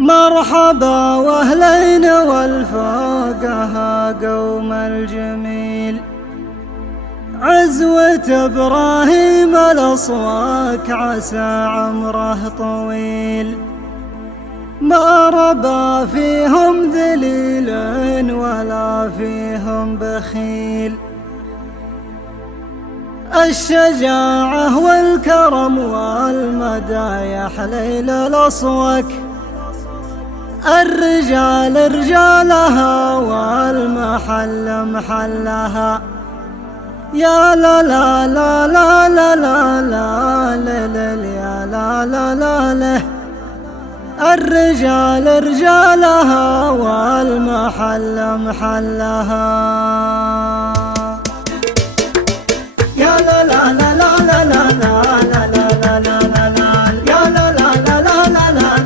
مرحبا واهلين والفوقها قوم الجميل، عزوة إبراهيم الأصواك عسى عمره طويل، ما ربى فيهم ذليل ولا فيهم بخيل، الشجاعة والكرم والمدايح ليل الأصواك، الرجال رجالها والمحل محلها، يا لا لا لا لا لا لا لا لا يا لا لا لا لا، الرجال رجالها والمحل محلها، يا لا لا لا لا لا لا لا لا لا لا، يا لا لا لا لا لا لا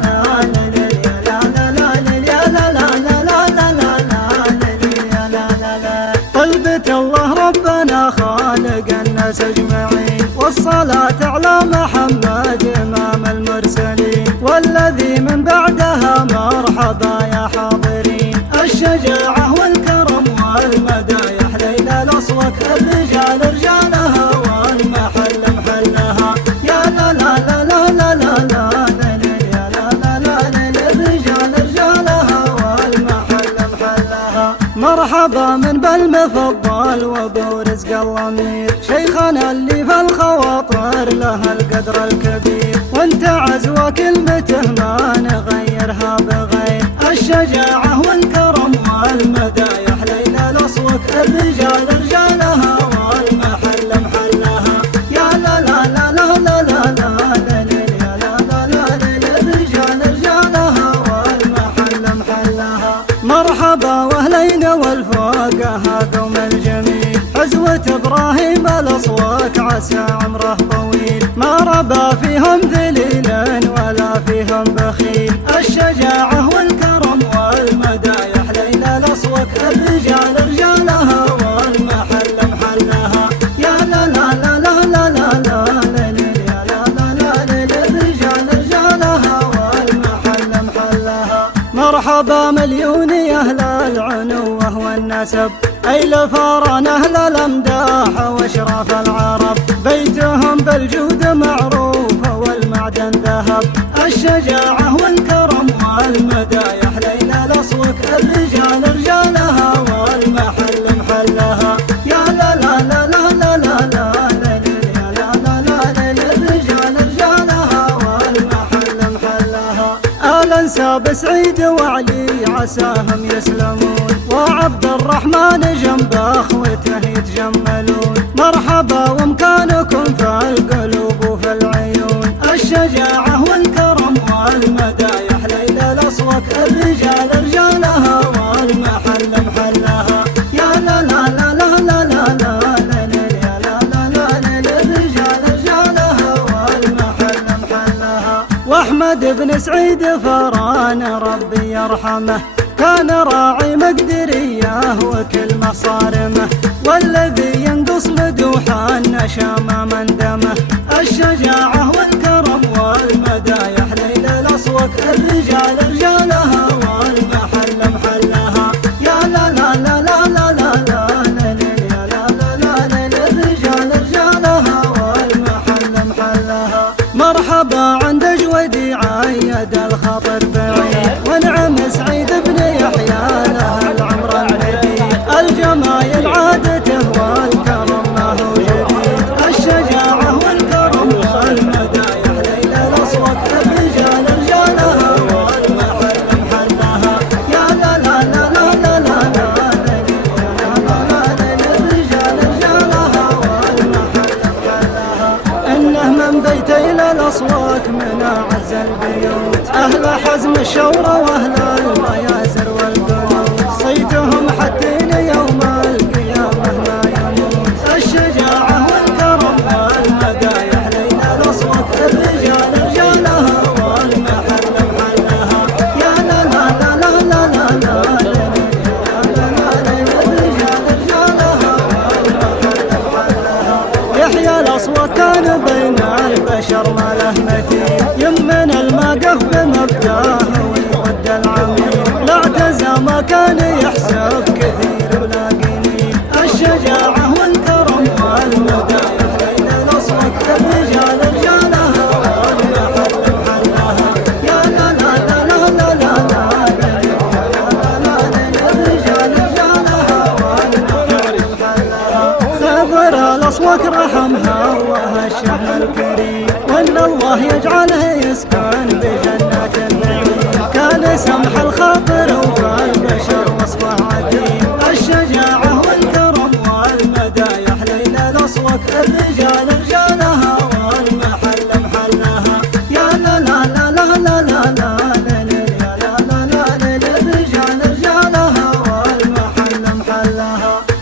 الله ربنا خالق الناس اجمعين، والصلاة على محمد امام المرسلين، والذي من بعدها مرحبا يا حاضرين، الشجاعة والكرم والمدايح ليل الأصواك، الرجال رجالها والمحل محلها، يا لا لا لا لا لا لا لا يا لا لا لا الرجال رجالها والمحل محلها، مرحبا من بالمفضل وابو رزق الضمير، شيخنا اللي في الخواطر له القدر الكبير، وانت عزوة كلمته ما نغيرها بغير، الشجاعة والكرم والمدايح ليل الأصواك، الرجال رجالها والمحل محلها، يا لا لا لا لا لا لا لا يا لا لا لا الرجال رجالها والمحل محلها، مرحبا واهلين والفوقها قوم الجميل، عزوة إبراهيم الأصواك عسى عمره طويل، ما ربى فيهم ذليل ولا فيهم بخيل، الشجاعة والكرم والمدايح ليل الأصواك، الرجال رجالها والمحل محلها، يا لا لا لا لا لا لا لا يا لا لا لا الرجال رجالها والمحل محلها، مرحبا مليون يا أهل العنوة والنسب، أي لفاران أهل الأمداح وأشراف العرب، بيتهم بالجود معروف والمعدن ذهب، الشجاعة والكرم والمدايح ليل الأصواك، الرجال رجالها والمحل محلها، يا لا لا لا لا لا لا لا يا لا لا لا الرجال رجالها والمحل محلها، آل أنساب سعيد وعلي عساهم يسلمون، وعبد الرحمن جنب اخوته يتجملون، مرحبا ومكانكم في القلوب وفي العيون، الشجاعة والكرم والمدايح ليل الأصواك، الرجال رجالها والمحل محلها، يا لا لا لا لا لا لا لا يا لا لا لا الرجال رجالها والمحل محلها، واحمد بن سعيد فران ربي يرحمه، كان راعي مقدريه وكلمة صارمه، والذي ينقص مدوحا نشام من دمه، الشجاعة والكرم والمدايح ليل الأصواك، الرجال رجالها والمحل محلها، يا لا لا لا لا لا لا لا يا لا لا لا الرجال رجالها والمحل محلها، مرحبا عند جودي عيد الخطر بعيد، ونعم سعيد بن يحيى له العمر المديد، الجمايل عادته والكرم ما هو جديد، الشجاعة والكرم والمدايح ليل الأصواك، الرجال رجالها والمحل محلها، يا لا لا لا لا لا لا لا الرجال رجالها والمحل محلها، إنه من بيتي الأصواك من أعز البيوت، أهل حزم الشورى وأهل الميازر والقلوب، صيتهم حتين يوم القيامة ما يموت، الشجاعة والكرم والمدايح ليل الأصواك، الرجال رجالها والمحل محلها، يا لا لا لا لا لا لا لا الرجال رجالها والمحل محلها، يحيى الأصواك كان بين البشر ما له مثيل، يمن المقف بمبداه نصوك رحمها الله الشهم الكريم، وان الله يجعله يسكن بجنات النعيم. كان سمح الخاطر وفي البشر وصفه عديم، الشجاعة والكرم والمدايح ليلى نصوك الرجال رجالها والمحل محلها. يا لا لا لا لا لا لا لا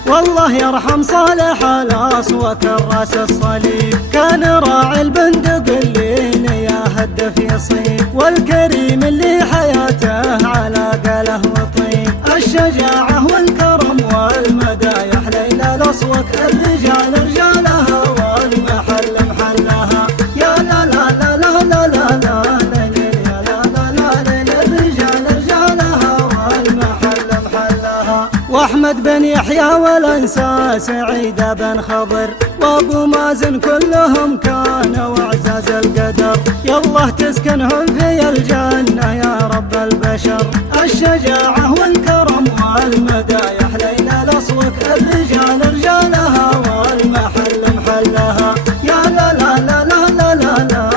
والله يرحم صالح الأصوات الراس الصليب، كان راعي البندق اللي يا هدف يصيب، والكريم اللي حياته على قاله وطيب. الشجاعة والكرم والمدايح ليلى الأصوات الرجال رجالها والمحل محلها. يا لا لا لا لا لا لا لا واحمد بن يحيى والانسى سعيد بن خضر وابو مازن كلهم كانوا اعزاز القدر. يالله تسكنهم في الجنه يا رب البشر. الشجاعه والكرم والمدايح ليلى الاصوات الرجال رجالها والمحل محلها. يا لا لا لا لا لا لا لا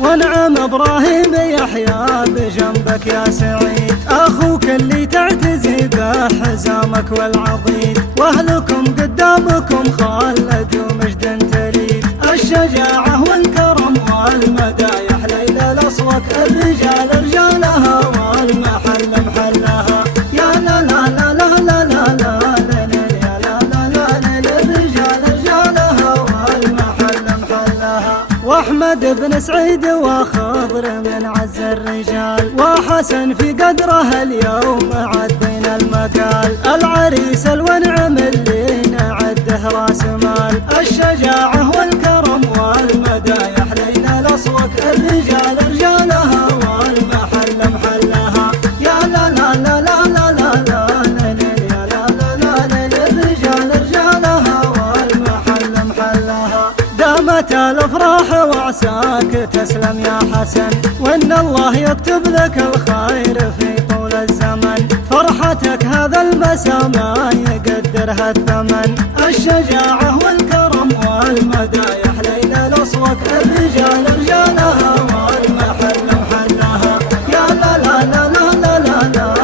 ونعم ابراهيم يحيى بجنبك يا سعيد، اخوك اللي تعتزي بحزامك والعضيد، واهلكم قدامكم خالد ومجد تريد. الشجاعه والكرم والمدايح ليلى الاصوات الرجال رجالها والمحل محلها. يا لا لا لا لا لا لا لا واحمد بن سعيد وخضر من عز الرجال، وحسن في قدره اليوم عدينا المقال. العريس الونعم اللي نعده راس مال. الشجاعه والكرم والمدايح ليلى الاصوات الرجال رجالها والمحل محلها. يا لا لا لا لا لا لا لا دامت الافراح وعساك تسلم يا حسن، وان الله يكتب لك الخير في طول الزمن. فرحتك هذا المساء ما يقدرها الثمن. الشجاعه والكرم والمدايح ليلى الاصوات الرجال رجالها والمحل محلها. يا لا لا لا لا لا لا لا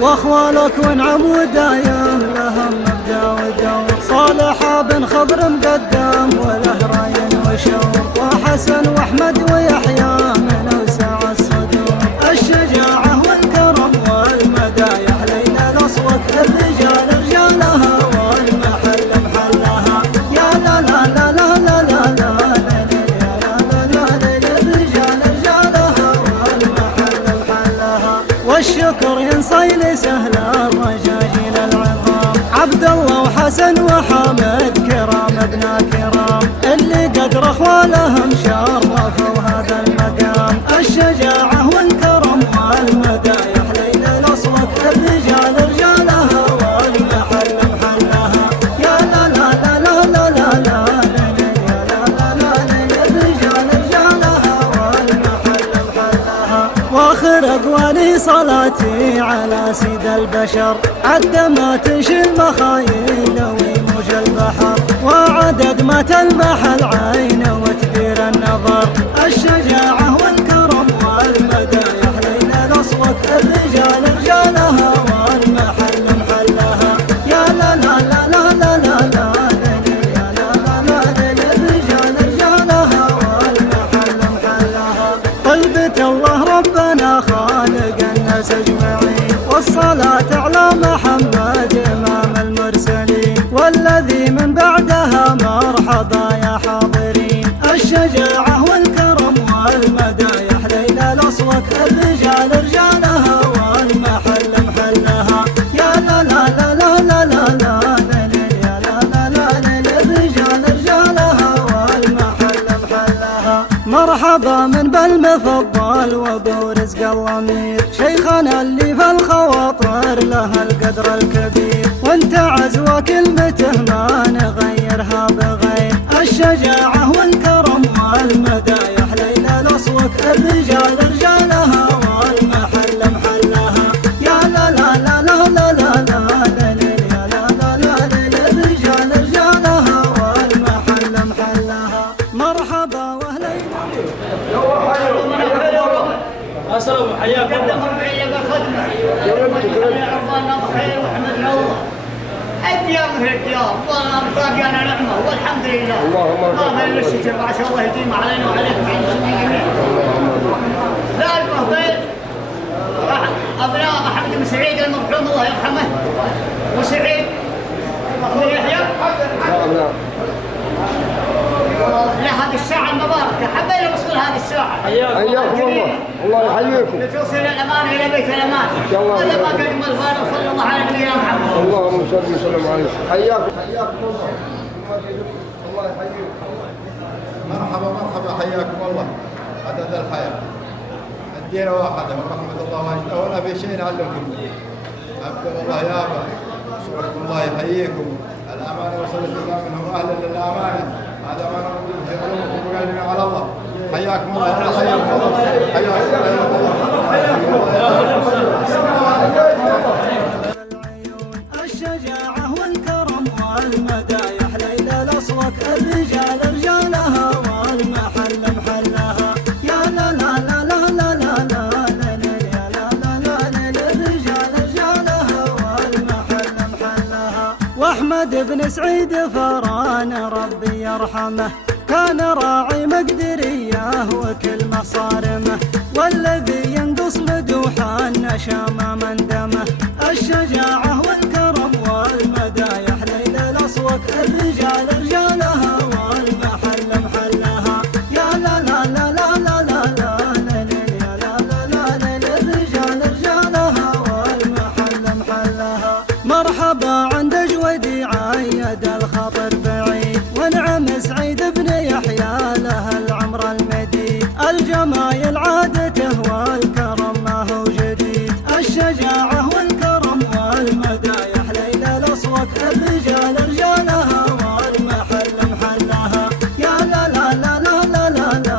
واخوالك ونعم ودايم لهم مبدا ودور. صالح بن خضر مقدم وله راين وشور، وحسن واحمد ويحيى من اوسع الصدور. الشجاعه والكرم والمدايح ليلى الاصوات الرجال رجالها والمحل محلها. يا لا لا لا لا لا لا لا والشكر ينصي لسهل الرجاجيل العظام. عبد الله وحسن وحامد كرام ابن كرام، اللي قدر اخوالهم شرفوا هذا المقام. الشجاعه والكرم والمدايح ليلى الاصوات الرجال رجالها والمحل محلها. يا لا لا لا لا لا لا لا واخر اقوالي صلاتي على سيد البشر، عد ما تنشي المخايل ويموج البحر، وعدد ما تلمح العين وتدير النظر. الشجاعه والكرم والمدايح ليلى الاصوات الرجال رجالها والمحل محلها. يا لا لا لا لا لا لا لا قلبة الله ربنا خالق الناس اجمعين، والصلاة على محمد امام المرسلين، والذي من بعدها مرحبا يا حاضرين. الشجاعة والكرم والمدايح ليلى الاصوات الرجال رجالها والمحل محلها. يا لا لا لا لا لا لا لا مرحبا من بالمفضل وابو رزق الضمير، شيخنا اللي في الخواطر له القدر الكبير، وانت عزوى كلمته ما نغيرها بغير. الشجاعة والكرم والمدايح ليلى الاصوات حياكم الله. قدم بالخدمه. يا ربنا بخير واحمد الله. الديار من الديار والله طاقنا نعمه والحمد لله. هذا اللي الشتر ما شاء الله يديم علينا وعليكم في المسلمين جميعا. لا المهبل ابناء احمد بن سعيد المرحوم الله يرحمه وسعيد بن يحيى لهذه الساعة المباركة حبينا نوصل هذه الساعة. حياكم الله. الله يحييكم. لتوصل الأمانة إلى بيت الأمان. إن شاء الله. ولا ما قدم الفارغ صلى الله على نبينا محمد. اللهم صل وسلم عليه. حياكم الله. الله يحييكم. مرحبا حياكم الله. عدد الحياة. الدين واحدة ورحمة الله واجدة ولا في شيء نعلمكم. عبد الله يا أبا. سبحان الله يحييكم. الأمانة وصلت الله منهم أهلا للأمانة. هذا ما نقول في علومكم وقلبنا على الله. حياكم الله. حياكم الله. حياكم الله. الشجاعة والكرم والمدايح ليلى الأصوات الرجال رجالها والمحل محلها يا لا لا لا لا لا لا لا يا لا لا لا الرجال رجالها والمحل محلها. واحمد بن سعيد فران ربي يرحمه كان راعي مقدريه وكلمه صارمه والذي ينقص مدوحا نشام من دمه. الشجاعة والكرم والمدايح ليلى الأصوات الرجال رجالها والمحل محلها يا لا لا لا لا لا لا لا يا لا لا لا الرجال رجالها والمحل محلها. مرحبا عند جودي عيد الخطر بعيد ونعم سعيد بن يحيى له العمر المديد. الجمايل عادته والكرم ما هو جديد. الشجاعة والكرم والمدايح ليلى الأصوات الرجال رجالها والمحل محلها يا لا لا لا لا لا لا لا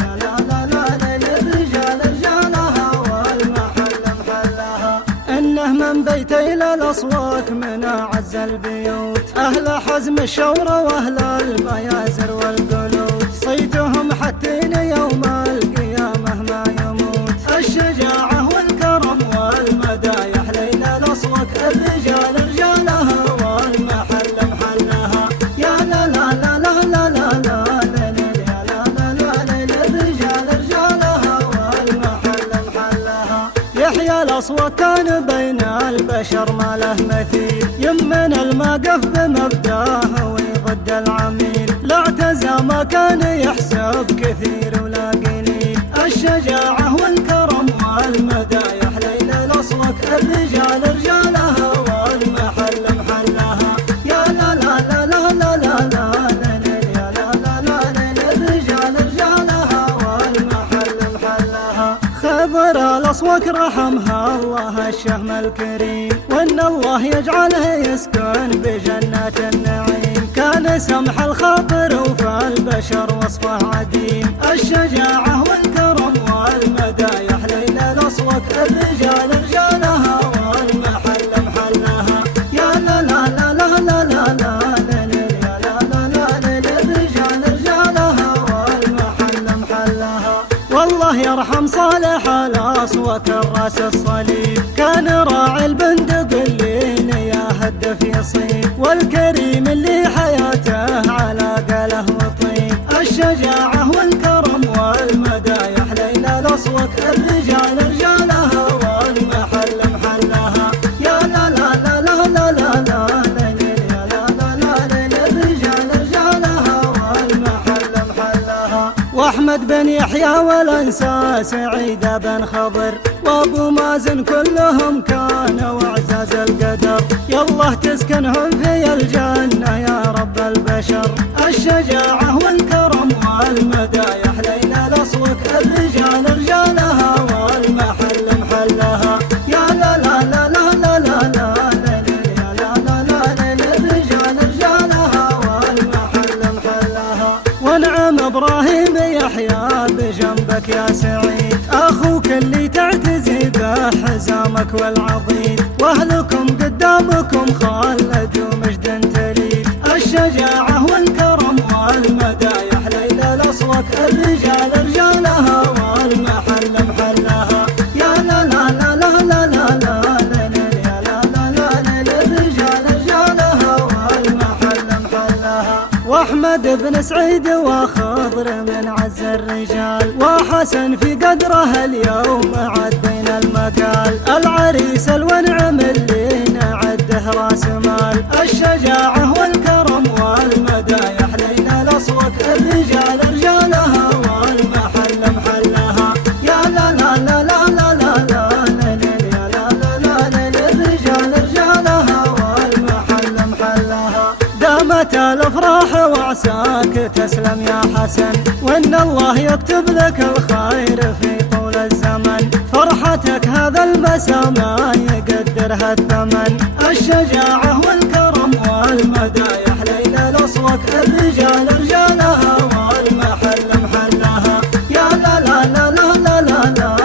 يا لا لا لا الرجال رجالها والمحل محلها. إنه من بيت إلى الأصوات من أعز البيوت أهل حزم الشورى وأهل الميازر والقلوب صيتهم حتى يوم القيامة ما يموت. الشجاعة والكرم والمدايح ليلى الأصوات الرجال رجالها والمحل محلها يا لا لا لا لا لا لا لا يا لا لا لا الرجال رجالها والمحل محلها. يحيى الأصوات كان بين البشر ما له مثيل يمن المقف بمبداه ويضد العميل لا اعتزى ما كان يحسب كثير ولا قليل. الشجاعة والكرم والمدايح ليلى الأصوات الرجال رجالها والمحل محلها يا لا لا لا لا لا لا لا يا لا لا لا الرجال رجالها والمحل محلها. خبر الأصوات رحمها الله الشهم الكريم وإن الله يجعله يسكن بجنات النعيم. كان سمح الخاطر وفي البشر وصفه عديم. الشجاعة والكرم والمدايح ليلى الأصوات الرجال رجالها والمحل محلها يا لا لا لا لا لا لا لا يا لا لا لا الرجال رجالها والمحل محلها. والله يرحم صالح الأصوات الراس الصليب كان راعي البندق اللي يا هدف يصيب والكريم اللي حياته على قاله وطيب. الشجاعة والكرم والمدايح ليلى الأصوات الرجال رجالها والمحل محلها يا لا لا لا لا لا لا لا يا لا لا لا الرجال رجالها والمحل محلها. واحمد بن يحيى والانسى سعيد بن خضر وابو مازن كلهم كانوا اعزاز القدر يالله تسكنهم في الجنه يا رب البشر. الشجاعه والكرم والمدايح ليلى الاصوات الرجال رجالها والمحل محلها يا لا لا لا لا لا لا لا يا لا لا لا الرجال رجالها والمحل محلها. ونعم ابراهيم يحيى بجنبك يا سعيد اخوك اللي تعتزي بحزامك والعضيد واهلكم قدامكم خالد ومجد تليد. الشجاعه والكرم والمدايح ليلى الاصوات الرجال رجالها والمحل محلها واحمد بن سعيد وخضر من عز الرجال، وحسن في قدره اليوم عدينا المقال. العريس الونعم اللي نعده راس مال، الشجاعة والكرم والمدايح لينا الأصوات. الرجال رجالها والمحل محلها، يا لا لا لا لا لا لا لا يا لا لا لا لا. الرجال رجالها والمحل محلها، دامت الافراح وعساك تسلم يا حسن، وان الله يكتب لك الخير في طول الزمن. فرحتك هذا المساء ما يقدرها الثمن، الشجاعة والكرم والمدايح ليلى الأصوات. الرجال رجالها والمحل محلها، يا لا لا لا لا لا لا لا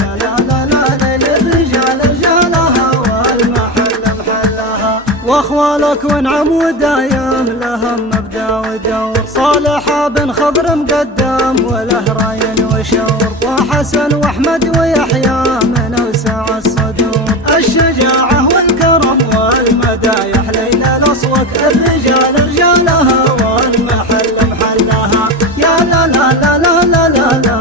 يا لا لا لا لا. الرجال رجالها والمحل محلها، واخوالك ونعم ودايم لهم مبدا ودور. صالح بن خضر مقدم وله راي وشور، وحسن واحمد ويحيى من اوسع الصدور. الشجاعة والكرم والمدايح ليلى الأصوات. الرجال رجالها والمحل محلها، يا لا لا لا لا لا لا لا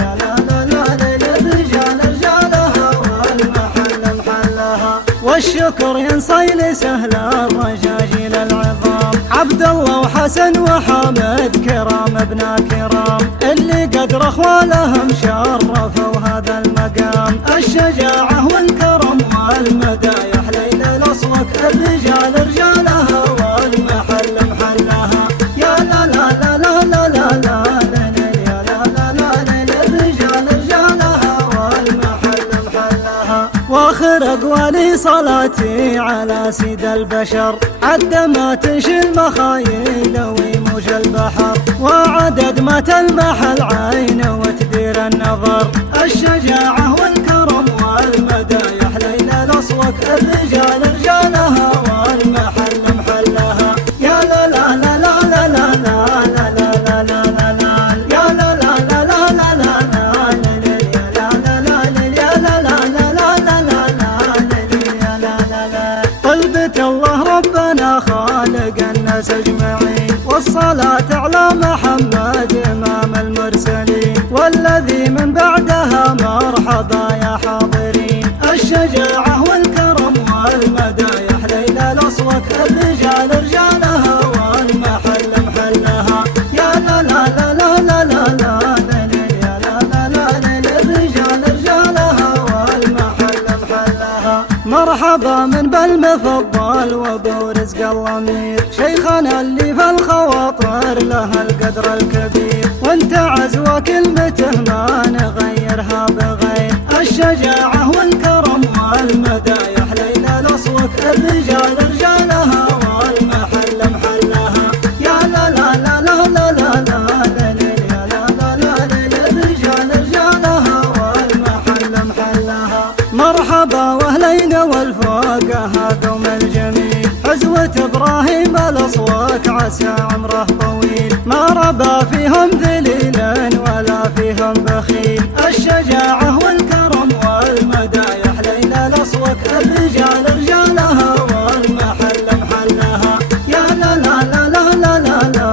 يا لا لا لا لا. الرجال رجالها والمحل محلها، والشكر ينصي لسهل الرجاجيل العظام. عبد الله وحسن وحامد كرام ابن كرام، اللي قدر اخوالهم شرفوا هذا المقام. الشجاعة والكرم والمدايح ليلى الأصوات. الرجال رجالها والمحل محلها، يا لا لا لا لا لا لا لا يا لا لا لا لا. الرجال رجالها والمحل محلها، واخر اقوالي صلاتي على سيد البشر. عد ما تنشي المخايل ويموج البحر، وعدد ما تلمح العين وتدير النظر. الشجاعة والكرم والمدايح ليلى الأصوات. الرجال رجالها والمحل محلها، يا لا لا لا لا لا لا لا لا لا لا لا يا لا لا لا لا لا لا لا يا لا لا لا يا لا لا لا لا لا لا لا لا لا. طلبت الله ربنا خالق الناس اجمعين، والصلاة على محمد إمام المرسلين، والذي من بعدها مرحبا يا حاضرين. الشجاعة والكرم والمدايح ليلى الأصوات. الرجال رجالها والمحل محلها، يا لا لا لا لا لا لا لا يا لا لا لا لا. الرجال رجالها والمحل محلها، مرحبا من بالمفضل وابو رزق الضمير، شيخنا اللي في الخواطر له القدر الكبير. وانت عزوة كلمته ما نغيرها بغير. الشجاعة والكرم والمدايح ليلى الأصوات. الرجال رجالها والمحل محلها، يا لا لا لا لا لا لا لا يا لا لا لا لا. الرجال رجالها والمحل محلها، مرحبا واهلين والفوق هذوم الجميل. عزوة ابراهيم الأصوات عسى عمره طويل، ما ربى فيهم ذليل ولا فيهم بخيل. الشجاعة والكرم والمدايح ليلى الأصوات. الرجال رجالها والمحل محلها، يا لا لا لا لا لا لا لا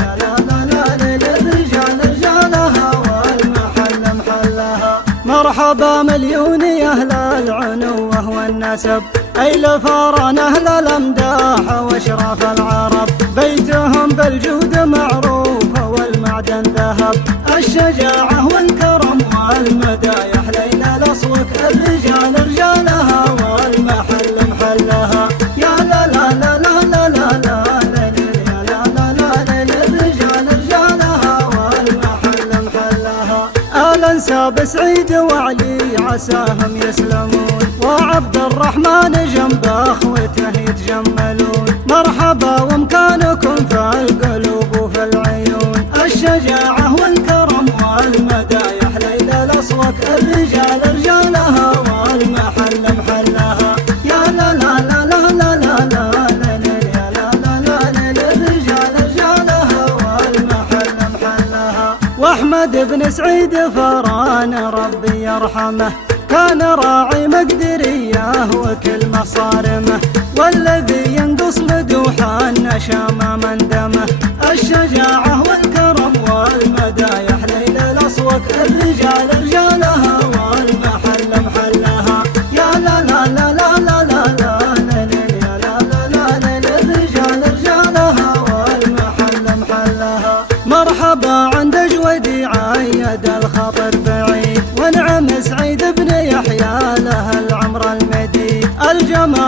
يا لا لا لا لا. الرجال رجالها والمحل محلها، مرحبا مليون يا أهل العنوة والنسب، أي لفارن أهل الأمداح وأشراف العرب. بيتهم بالجود معروف والمعدن ذهب. الشجاعة والكرم والمدايح ليلى الأصوات. الرجال رجالها والمحل محلها، يا لا لا لا لا لا لا لا يا لا لا لا لا. الرجال رجالها والمحل محلها، آل انساب سعيد وعلي عساهم يسلمون، وعبد الرحمن جنب اخوته يتجملون. مرحبا ومكانكم في القلوب وفي العيون. الشجاعة والكرم والمدايح ليلى الأصوات. الرجال رجالها والمحل محلها، يا لا لا لا لا لا لا لا يا لا لا لا لا. الرجال رجالها والمحل محلها، واحمد بن سعيد فران ربي يرحمه، كان راعي مقدريه وكلمة صارمه، والذي ينقص مدوحا نشام من دمه.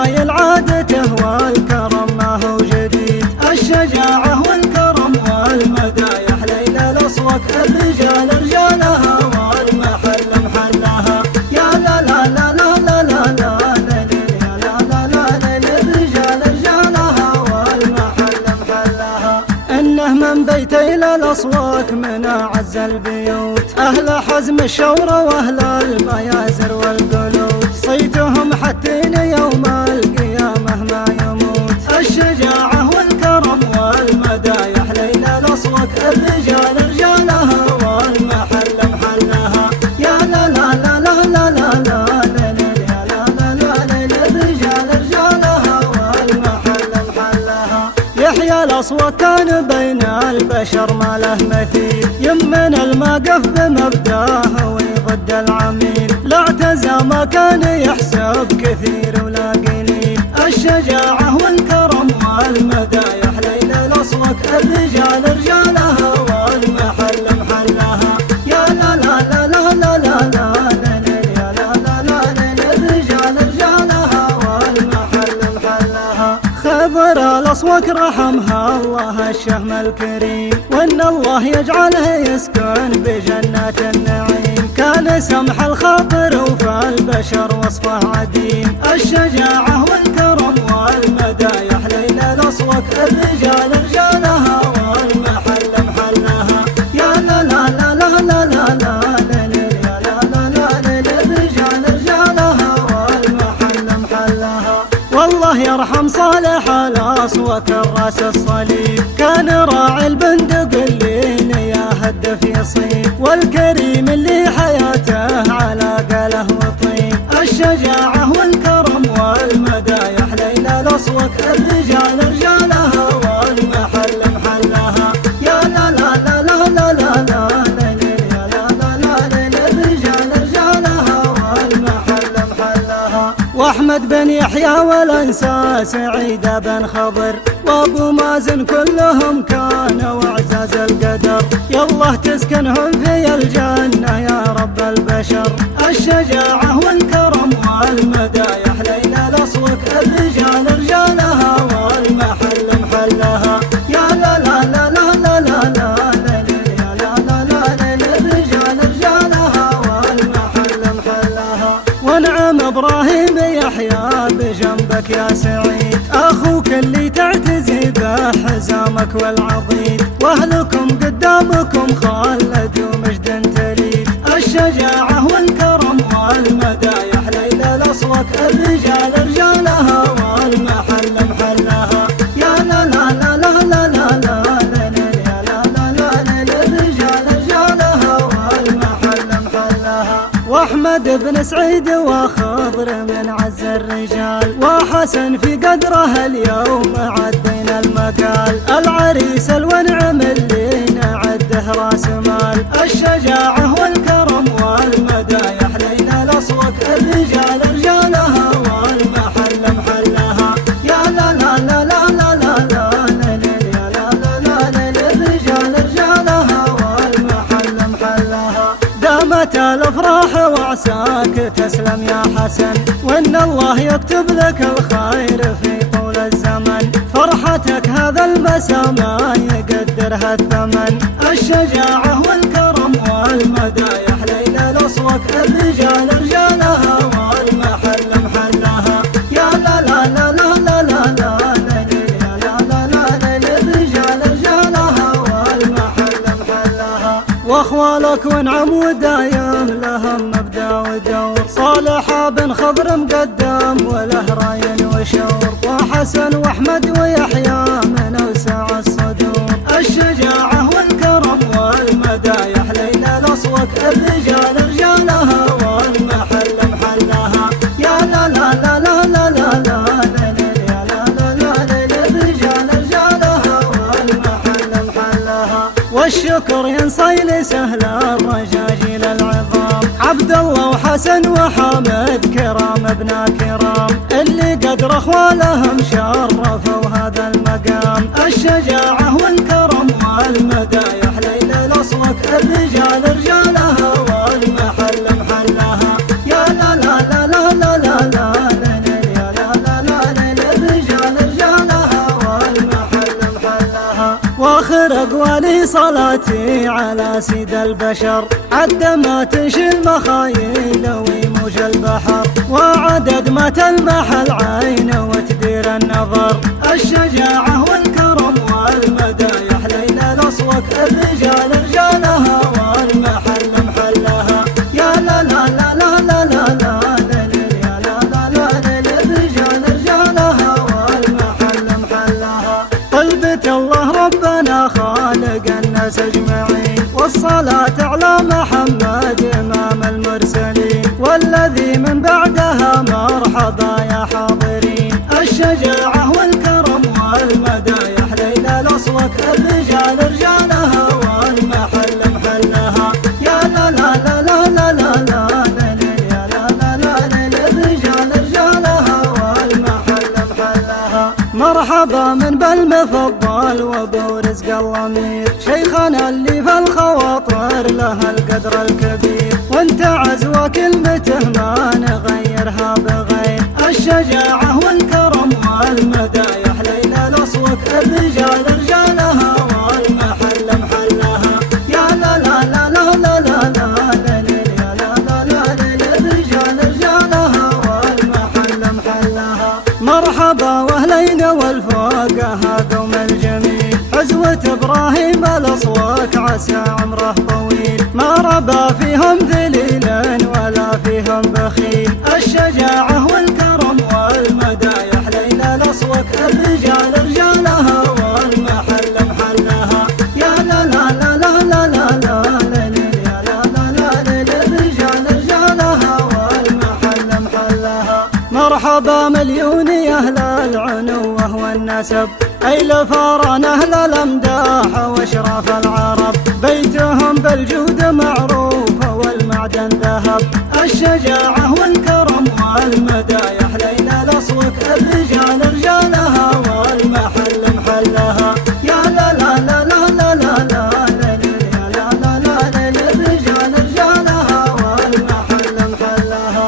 القبايل عادته والكرم ما هو جديد. الشجاعة والكرم والمدايح ليلى الأصوات الرجال رجالها والمحل محلها. يا لا لا لا لا لا لا لا يا لا لا لا لا الرجال رجالها والمحل محلها. إنه من بيت إلى الأصوات من أعز البيوت، أهل حزم الشورى وأهل الميازر والقلوب، صيتهم حتين يوم القيامة ما يموت. الشجاعة والكرم والمدايح ليلى الأصوات الرجال رجالها والمحل محلها. يا لا لا لا لا لا لا لا يا لا لا لا لا الرجال رجالها والمحل محلها. يحيى الأصوات كان بين البشر ما له مثيل، يمن المقف بمبداه ويضد العميل، لا اعتزى ما كان يحسب كثير ولا قليل. الشجاعة والكرم والمدايح ليلى الأصوات الرجال رجالها والمحل محلها. يا لا لا لا لا لا لا لا يا لا لا لا الرجال رجالها والمحل محلها. خبر الأصوات رحمها الله الشهم الكريم، وإن الله يجعله يسكن بجنات النعيم. كان سمح الخاطر وفي البشر وصفه عديم. الشجاعة والكرم والمدايح ليلى الأصوات الرجال رجالها والمحل محلها. يا لا لا لا لا لا لا لا يا لا لا لا الرجال رجالها والمحل محلها. والله يرحم صالح الأصوات الراس الصليب، كان راعي البندق اللي يا هدف يصيب، والكريم اللي حياته على قاله وطيب. الشجاعة والكرم والمدايح ليلى الأصوات الرجال رجالها والمحل محلها. يا لا لا لا لا لا لا يا لا لا لا الرجال رجالها والمحل محلها. واحمد بن يحيى والانسى سعيد بن خضر وابو مازن كلهم كانوا اعزاز القدر. يالله تسكنهم في الجنة يا رب البشر. الشجاعة والكرم والمدايح ليلى الأصوات الرجال رجالها والمحل محلها. يا لا لا لا لا لا لا يا لا لا لا الرجال رجالها والمحل محلها. ونعم ابراهيم يحيى بجنبك يا سعيد، اخوك اللي تعتزي بحزامك والعضيد، واهلكم قدامكم خالد ومجد تليد. الشجاعة والكرم والمدايح ليلى الأصوات الرجال رجالها والمحل محلها. يا لا لا لا لا لا لا يا لا لا لا الرجال رجالها والمحل محلها. واحمد بن سعيد وخضر من عز الرجال، وحسن في قدره اليوم عدينا المكال. العريس الونعم اللي نعده راس مال. الشجاعة والكرم والمدايح ليلى الأصوات الرجال رجالها والمحل محلها. يا لا لا لا لا لا لا يا لا لا لا الرجال رجالها والمحل محلها. دامت الافراح وعساك تسلم يا حسن، وان الله يكتب لك الخير في طول الزمن. فرحتك هذا المساء ما يقدرها الثمن. الشجاعة والكرم والمدايح ليلى الأصوات الرجال رجالها والمحل محلها. يا لا لا لا لا لا لا يا لا لا لا الرجال رجالها والمحل محلها. واخوالك ونعم ودايم لهم مبدا ودور، صالح بن خضر مقدم وله راي وشور، وحسن واحمد ويحيى من اوسع الصدور. الشجاعة والكرم والمدايح ليلى الأصوات الرجال رجالها والمحل محلها. يا لا لا لا لا لا لا يا لا لا لا الرجال رجالها والمحل محلها. والشكر ينصيل سهل الرجاجيل العظام، عبد الله وحسن وحامد كرام ابن كرام، اللي قدر اخوالهم شرفوا هذا المقام. الشجاعة والكرم والمدايح ليلى الأصوات الرجال رجالها والمحل محلها. يا لا لا لا لا لا لا يا لا لا لا أقوالي صلاتي على سيد البشر، عد ما تنشي المخايل ويموج البحر، وعدد ما تلمح العين وتدير النظر. الشجاعة والكرم والمدايح ليل الأصوات، الرجال رجالها والمحل محلها. يا لا لا لا لا لا لا لا يا لا لا لا الرجال رجالها والمحل محلها. قلبة الله ربنا خالق الناس اجمعين، والصلاة على محمد إمام المرسلين، والذي من بعدها مرحبا يا حاضرين. الشجاعة والكرم والمدايح ليل الأصوات، الرجال رجالها والمحل محلها. يا لا لا لا لا لا لا لا يا لا لا لا الرجال رجالها والمحل محلها. مرحبا من بالمفضل وابو رزق الضمير، شيخنا اللي في الخواطر له القدر الكبير، وانت عزوى كلمته ما نغيرها بغير. الشجاعة والكرم والمدايح ليل الأصوات، الرجال رجالها والمحل محلها. يا لا لا لا لا لا لا لا يا لا لا لا الرجال رجالها والمحل محلها. مرحبا واهلين والفوق دوم الجميل، عزوة ابراهيم الاصوات عسى عمره طويل، ما ربى فيهم ذليل ولا فيهم بخيل. الشجاعة والكرم والمدايح ليل الاصوات، الرجال رجالها والمحل محلها. يا لا لا لا لا لا لا يا لا لا لا الرجال رجالها والمحل محلها. مرحبا مليون يا اهل العنوه والنسب، أي لفاران أهل الأمداح وأشراف العرب، بيتهم بالجود معروف والمعدن ذهب. الشجاعة والكرم والمدايح ليل الأصوات، الرجال رجالها والمحل محلها. يا لا لا لا لا لا لا لا يا لا لا لا الرجال رجالها والمحل محلها.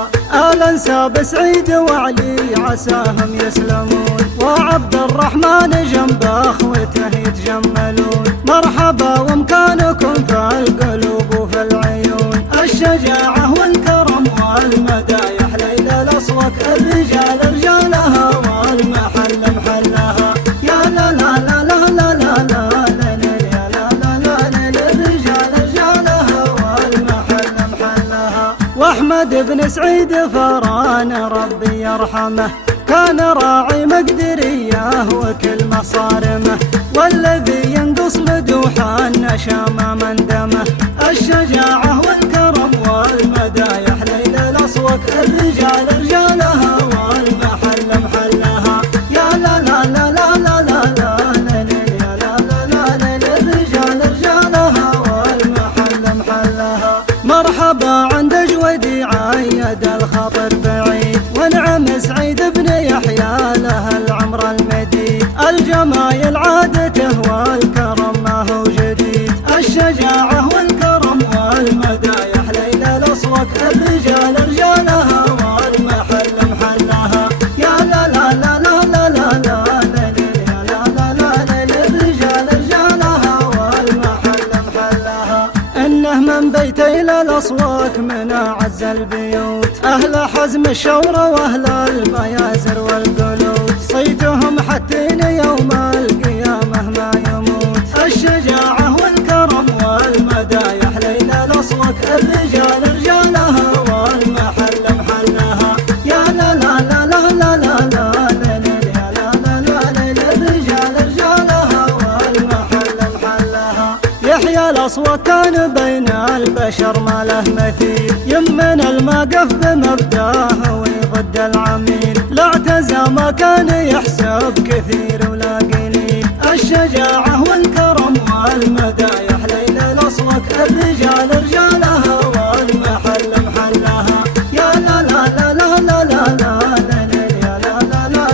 آل انساب سعيد وعلي عساهم يسلمون، وعبد الرحمن جنب اخوته يتجملون. مرحبا ومكانكم في القلوب وفي العيون. الشجاعة والكرم والمدايح ليل الاصوات، الرجال رجالها والمحل محلها. يا لا لا لا لا لا لا يا لا لا لا الرجال رجالها والمحل محلها. واحمد بن سعيد فران ربي يرحمه، كان راعي مقدريه وكلمة صارمه، والذي ينقص مدوحا نشام من دمه. الشجاعة والكرم والمدايح ليل الأصوات، الرجال رجالها والمحل محلها. يا لا لا لا لا لا لا يا لا لا لا الرجال رجالها والمحل محلها. مرحبا عند جودي عيد الخطر بعيد، ونعم سعيد بن يحيى له العمر المديد. الجمايل عادته والكرم ما هو جديد. الشجاعة والكرم والمدايح ليل الأصوات، الرجال رجالها والمحل محلها. يا لا لا لا لا لا لا يا لا لا لا الرجال رجالها والمحل محلها. إنه من بيت إلى الأصوات من أعز البيوت، أهل حزم الشورى وأهل الميازر والقلوت، صيتهم حتين يوم القيامة ما يموت. الشجاعة والكرم والمدايح ليل الأصوات، الرجال رجالها والمحل محلها. يا لا لا لا لا لا لا يا لا لا لا الرجال رجالها والمحل محلها. يحيى الأصوات كان بين البشر ما له مثيل، يمن المقف بمبداه ويضد العميل، لا اعتزى ما كان يحسب كثير ولا قليل. الشجاعة والكرم والمدايح ليل الأصوات، الرجال رجالها والمحل محلها. يا لا لا لا لا لا لا يا لا لا لا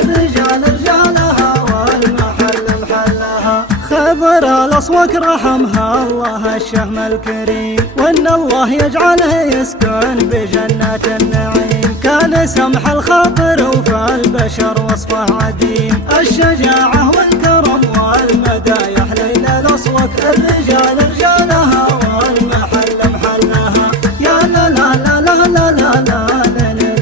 الرجال رجالها والمحل محلها. خضر الأصوات رحمها الله الشهم الكريم، وإن الله يجعله يسكن بجنات النعيم. كان سمح الخاطر وفي البشر وصفه عديم. الشجاعة والكرم والمدايح ليل الأصوك الرجال رجالها والمحل محلها. يا لا لا لا لا لا لا لا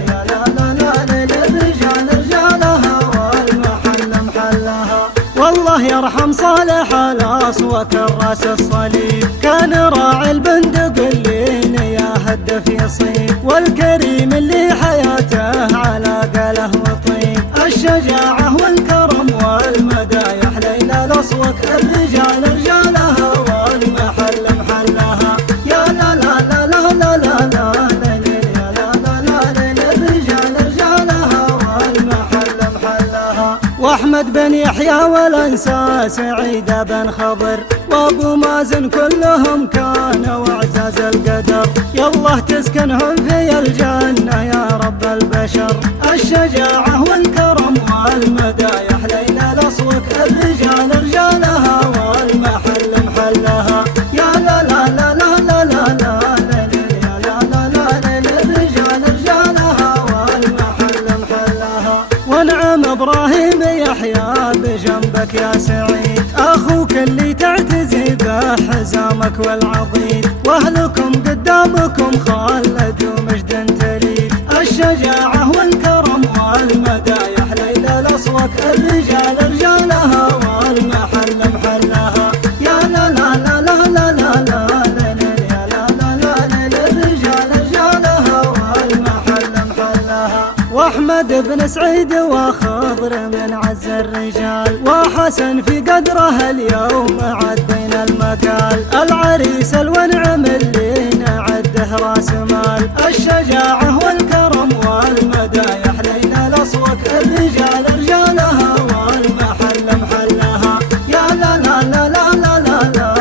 يا لا لا لا للرجال رجالها والمحل محلها. والله يرحم صالح الأصوك الراس الصليب، كان راعي البندق اللي يا هدف يصيب، والكريم اللي حياته على قاله وطيب. الشجاعة والكرم والمدايح ليلى الأصوك الرجال رجالها والمحل محلها. يا لا لا لا لا لا لا لا يا لا لا لا للرجال رجالها والمحل محلها. واحمد بن يحيى والانسى سعيد بن خضر وابو مازن كلهم كانوا اعزاز القدر. يالله تسكنهم في الجنه يا رب البشر. الشجاعه والكرم والمدايح ليلى الاصوك الرجال رجالها والمحل محلها. يا لا لا لا لا لا لا لا يا لا لا لا للرجال رجالها والمحل محلها. ونعم ابراهيم يحيى بجنبك يا سعيد، اخوك اللي تعتزي بحزامك والعضيد، واهلكم قدامكم خالد ومجد تريد. الشجاعه والكرم والمدايح ليلى الاصوك الرجال رجالها والمحل محلها. يا لا لا لا لا لا لا لا يا لا لا لا للرجال رجالها والمحل محلها. واحمد بن سعيد وخضر من عز الرجال، وحسن في قدره اليوم عدينا المكال. العريس الونعم اللي نعده راس مال. الشجاعه والكرم والمدايح ليلى الاصوك الرجال رجالها والمحل محلها. يا لا لا لا لا لا لا لا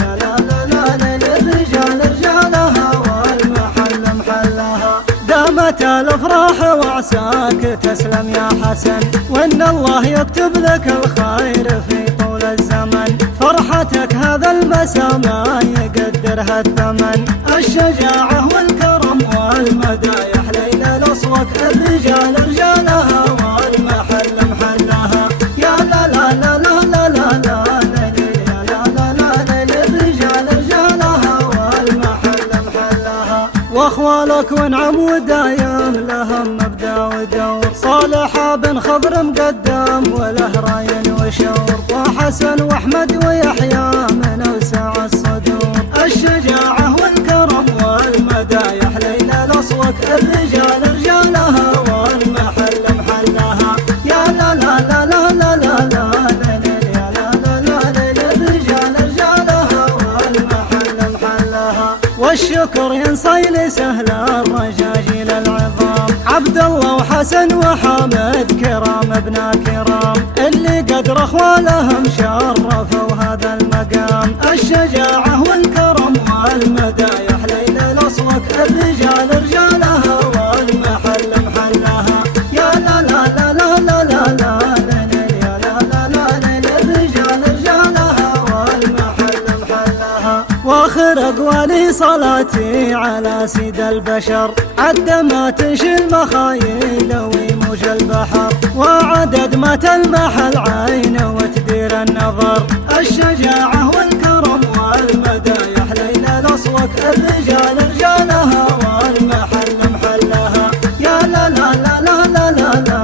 يا لا لا لا للرجال رجالها والمحل محلها. دامت الافراح وعساك تسلم يا حسن، وان الله يكتب لك الخير في طول الزمن. فرحتك هذا المساء ما يقدرها الثمن. الشجاعه والكرم والمدايح ليلى الاصوك الرجال رجالها والمحل محلها. يا لا لا لا لا لا لا لا يا لا لا لا للرجال رجالها والمحل محلها. واخوالك ونعم ودايم لهم مبدا ودور. صالح بن خضر مقدم وله راي وشور، وحسن واحمد ويحيى من اوسع الصدور. الشجاعه والكرم والمدايح ليلى الاصوك الرجال رجالها والمحل محلها. يا لا لا لا لا لا لا لا يا لا لا لا للرجال رجالها والمحل محلها. والشكر ينصي لسهل الرجاجيل العظام، عبد الله وحسن وحامد كرام ابن كرام، اللي قدر اخوالهم شرفوا هذا المقام. الشجاعه والكرم والمدايح ليلى الاصوك الرجال رجالها والمحل محلها. يا لا لا لا لا لا لا لا يا لا لا لا للرجال رجالها والمحل محلها. واخر اقوالي صلاتي على سيد البشر، عد ما تنشي المخايل ويموج البحر، وعدد ما تلمح العين وتدير النظر. الشجاعه والكرم والمدايح ليلى الاصوك الرجال رجالها والمحل محلها. يا لا لا لا لا لا لا لا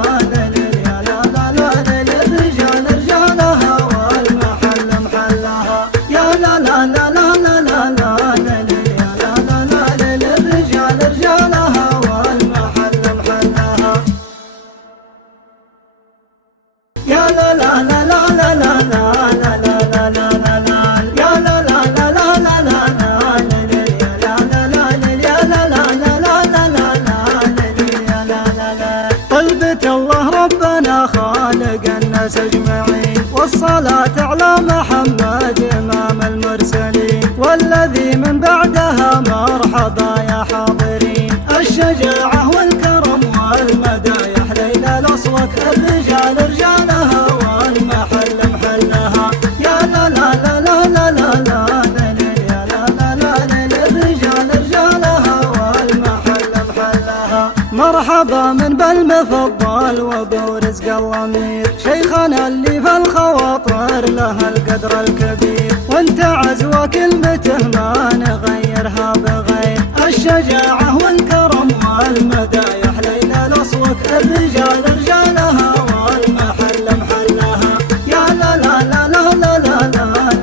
يا لا لا لا للرجال رجالها والمحل محلها. يا لا لا لا لا لا لا لا يا لا لا لا للرجال رجالها والمحل محلها. يا لا لا لا لا لا لا لا لا لا لا لا لا يا لا لا لا لا لا لا لا يا لا لا لا يا لا لا لا لا لا لا يا لا لا لا. طلبة الله ربنا خالق الناس اجمعين، والصلاة على محمد امام المرسلين، والذي من بعدها مرحبا يا حاضرين. الشجاعة والكرم والمدايح ليلى الاصوك الرجال رجالها والمحل محلها. يا لا لا لا لا لا لا لا يا لا لا لا للرجال رجالها والمحل محلها. مرحبا من بالمفضل وابو رزق الضمير، شيخنا اللي في الخواطر له القدر الكبير. وانت عزوة كلمته ما نغيرها بغير. الشجاعة والكرم والمدايح ليلى الأصوك، الرجال رجالها والمحل محلها. يا لا لا لا لا لا لا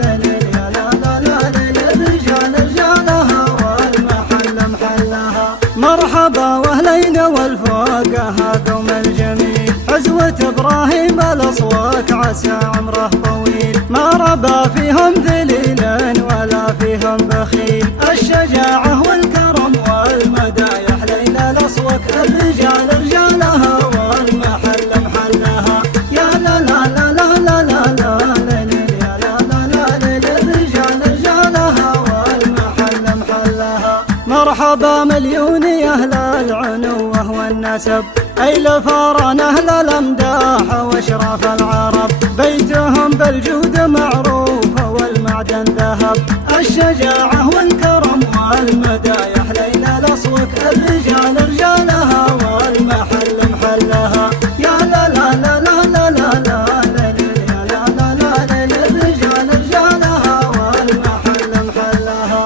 لا ليل، يا لا لا لا ليل، الرجال رجالها والمحل محلها. مرحبا واهلين والفوق هذوم الجميل، عزوة ابراهيم الأصوات عسى عمره طويل. ما ربى فيهم ذليل ولا فيهم بخيل. الشجاعة والكرم والمدايح ليلى الأصوات، الرجال رجالها والمحل محلها. يا لا لا لا لا لا لا لا ليل، يا لا لا لا ليل، الرجال رجالها والمحل محلها. مرحبا مليون يا أهل العنوة والنسب، أي لفاران أهل الأمداح وأشراف العرب. بيتهم بالجود معروف والمعدن ذهب. الشجاعة والكرم والمدايح ليلى الأصوات، الرجال رجالها والمحل محلها. يا لا لا لا لا لا لا لا ليل، يا لا لا لا ليل، الرجال رجالها والمحل محلها.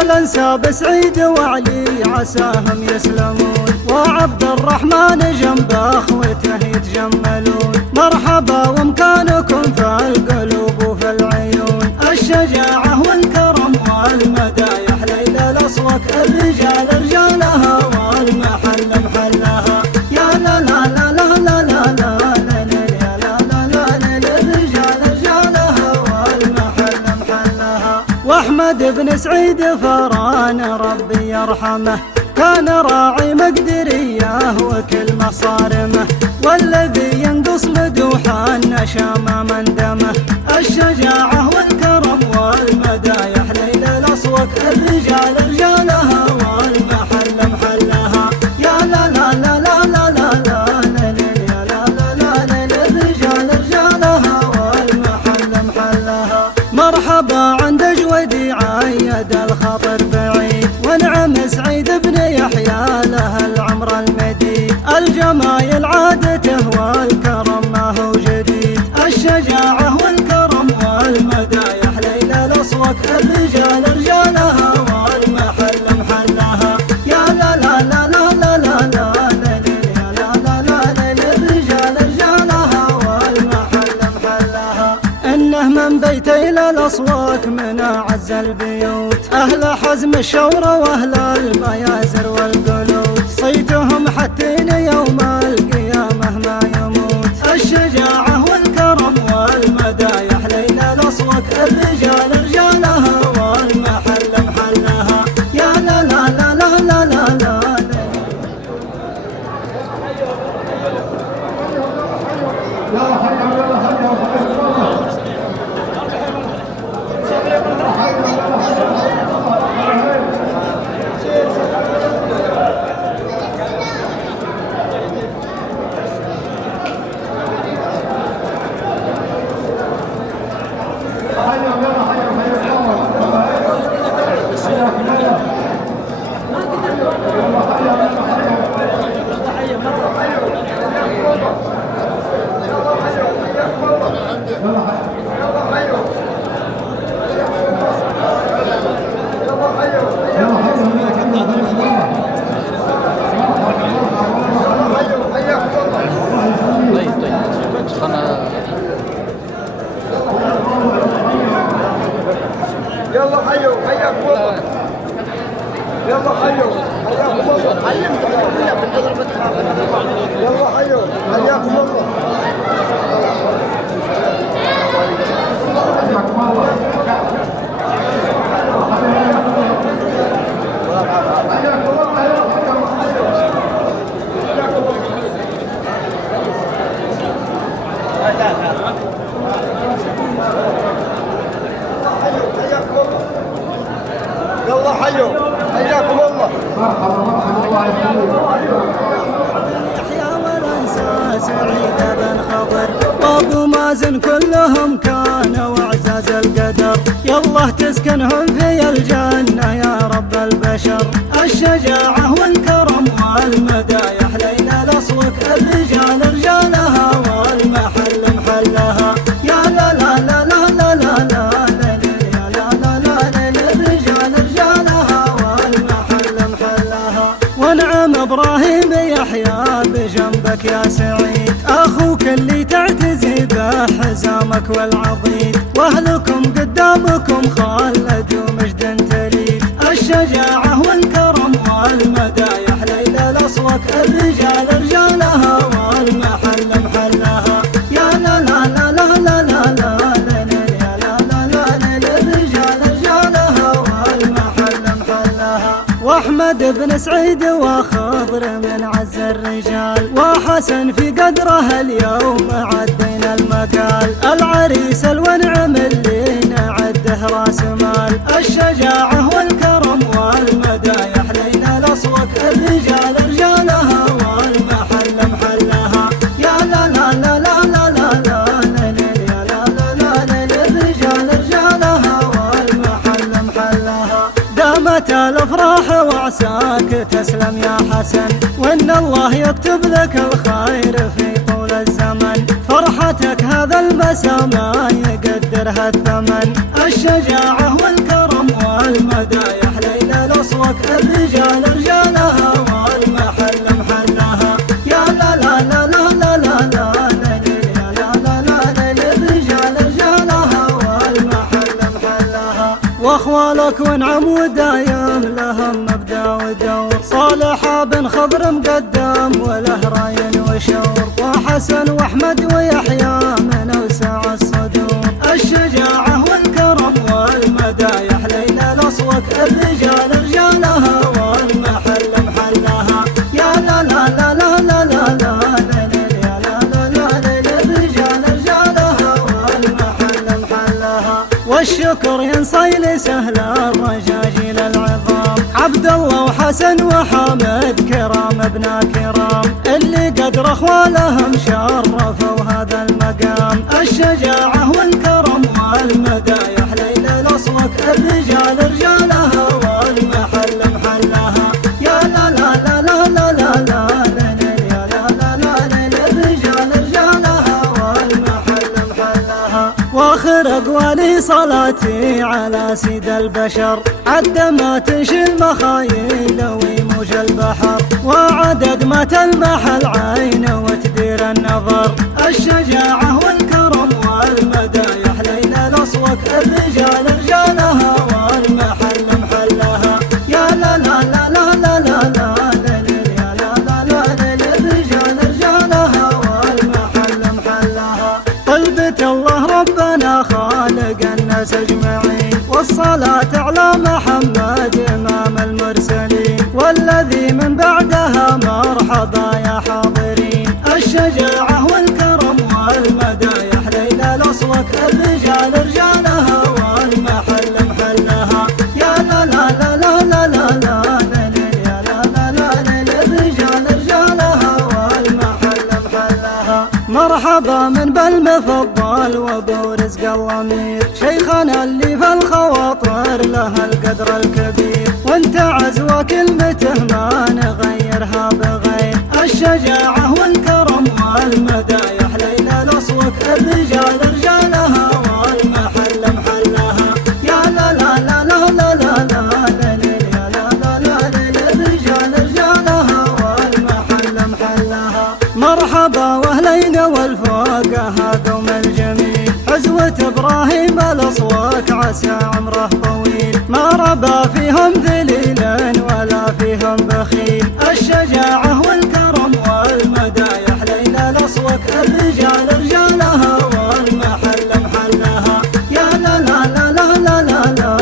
آل انساب سعيد وعلي عساهم يسلمون، وعبد الرحمن جنب اخوته يتجملون. مرحبا ومكانكم في القلوب وفي العيون. الشجاعة والكرم والمدايح ليلى الأصوات، الرجال رجالها والمحل محلها. يا لا لا لا لا لا لا لا ليل، يا لا لا لا ليل، الرجال رجالها والمحل محلها. واحمد بن سعيد فران ربي يرحمه، كان راعي مقدريه وكلمة صارمه، والذي ينقص مدوحا نشام من دمه. الشجاعة والكرم والمدايح ليلى الأصوات، الرجال رجالها والمحل محلها. يا لا لا لا لا لا لا لا ليل، يا لا لا لا ليل، الرجال رجالها والمحل محلها. مرحبا عند جودي عيد الخطر بعيد، ونعم سعيد بن يحيى له العمر المديد. الجمايل عادته والكرم ما هو جديد. الشجاعة والكرم والمدايح ليلى الأصوات، الرجال رجالها والمحل محلها. يا لا لا لا لا لا لا لا ليل، يا لا لا لا ليل، الرجال رجالها والمحل محلها. إنه من بيت إلى الأصوات من أعز البيوت، أهل حزم الشورى وأهل الميازر والقلوب. صيتهم حتين يوم القيامة ما يموت. الشجاعة والكرم والمدايح ليلى الأصوات، الرجال رجالها والمحل محلها. يا لا لا لا لا لا لا لا يلا حيوا حياكم الله. يلا حيوا حياكم الله. علمكم يلا حيوا حياكم الله. يلا حيوا حياكم الله. يحيى والانسى سعيد بن خضر وابو مازن كلهم كانوا اعزاز القدر. يالله تسكنهم في الجنه يا رب البشر. الشجاعه والكرم والمدايح ليلى الاصوات، الرجال رجالها والمحل محلها. يا لا لا لا لا لا لا لا الملك والعضيد، واهلكم قدامكم خالد ومجد تريد. الشجاعة والكرم والمدايح ليلى الأصوات، الرجال رجالها والمحل محلها. يا لا لا لا لا لا لا لا يا لا لا لا للرجال رجالها والمحل محلها. واحمد بن سعيد وخضر من عز الرجال، وحسن في قدره اليوم عدينا المقال. العريس الونعم اللي نعده راس مال، الشجاعة والكرم والمدايح ليلى الأصوات، الرجال رجالها والمحل محلها. يا لا لا لا لا لا لا لا يا لا لا لا للرجال رجالها والمحل محلها. دامت الافراح وعساك تسلم يا حسن، وان الله يكتب لك الخير في طول الزمن. فرحتك هذا المساء ما يقدرها الثمن، الشجاعة والكرم والمدايح ليلى الأصوات، الرجال رجالها والمحل محلها. يا لا لا لا لا لا لا لا يا لا لا لا للرجال رجالها والمحل محلها. واخوالك ونعم ودايم لهم مبدا ودور، صالح بن خضر مقدم وله راي وشور، وحسن واحمد ويحيى من اوسع الصدور. الشجاعة والكرم والمدايح ليلى الأصوات، الرجال رجالها والمحل محلها. يا لا لا لا لا لا لا لا يا لا لا لا للرجال رجالها والمحل محلها. والشكر ينصيل سهل الرجاجيل العظام، عبد الله وحسن وحامد كرام ابن كرام، اللي قدر اخوالهم شرفوا هذا المقام. الشجاعة والكرم والمدايح ليلى الأصوات، الرجال رجالها والمحل محلها. يا لا لا لا لا لا لا لا يا لا لا لا للرجال رجالها والمحل محلها. واخر اقوالي صلاتي على سيد البشر، عد ما تنشي المخايل ويموج البحر، وعدد ما تلمح العين وتدير النظر. الشجاعة والكرم والمدايح ليلى الأصوات، الرجال رجالها والمحل محلها. يا لا لا لا لا لا لا لا يا لا لا لا للرجال رجالها والمحل محلها. طلبت الله ربنا خالق الناس اجمعين، والصلاة على محمد إمام المرسلين، والذي من بعدها مرحبا يا حاضرين. الشجاعة والكرم والمدايح ليلى الأصوات، الرجال رجالها والمحل محلها. يا لا لا لا لا لا لا يا لا لا لا للرجال رجالها والمحل محلها. مرحبا من بالمفضل وابو رزق الضمير، شيخنا اللي في الخواطر له القدر الكبير، وانت عزوة كلمته ما نغيرها بغير. الشجاعة والكرم والمدايح ليلى الأصوات، الرجال رجالها والمحل محلها. يا لا لا لا لا لا لا يا لا لا لا للرجال رجالها والمحل محلها. مرحبا واهلين والفوق هذوم الجميل، عزوة ابراهيم الأصوات عسى عمره طويل، ما ربى فيهم ذليل ولا فيهم بخيل. الشجاعة والكرم والمدايح ليلى الأصوات، الرجال رجالها والمحل محلها. يا لا لا لا لا لا لا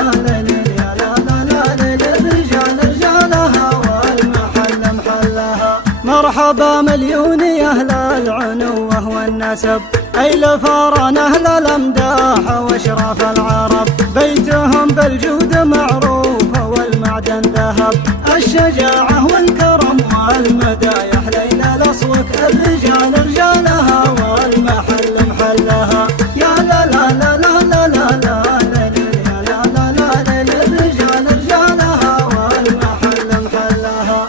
يا لا لا لا للرجال رجالها والمحل محلها. مرحبا مليون أهل العنوة والنسب، أي لفارن أهل الأمداح وأشراف العرب، بيتهم بالجود معروف والمعدن ذهب. الشجاعة والكرم والمدايح ليلى الأصوات، الرجال رجالها والمحل محلها. يا لا لا لا لا لا لا يا لا لا لا للرجال رجالها والمحل محلها.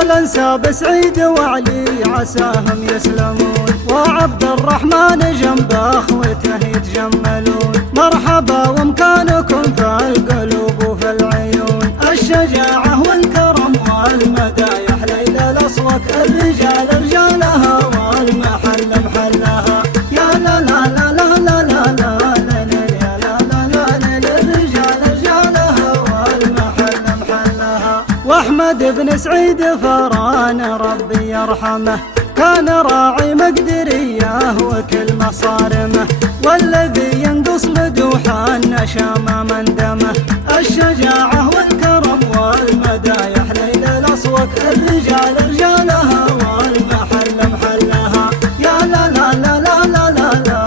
آل انساب سعيد وعلي عساهم يسلمون، وعبد الرحمن جنب اخوته يتجملون. مرحبا ومكانكم في القلوب وفي العيون. الشجاعة والكرم والمدايح ليلى الأصوات، الرجال رجالها والمحل محلها. يا لا لا لا لا لا لا بن سعيد فران ربي يرحمه، كان راعي مقدريه وكلمه صارمه، والذي ينقص مدوحا نشام من دمه. الشجاعة والكرم والمدايح ليل الأصوات، الرجال رجالها والمحل محلها. يا لا لا لا لا لا لا لا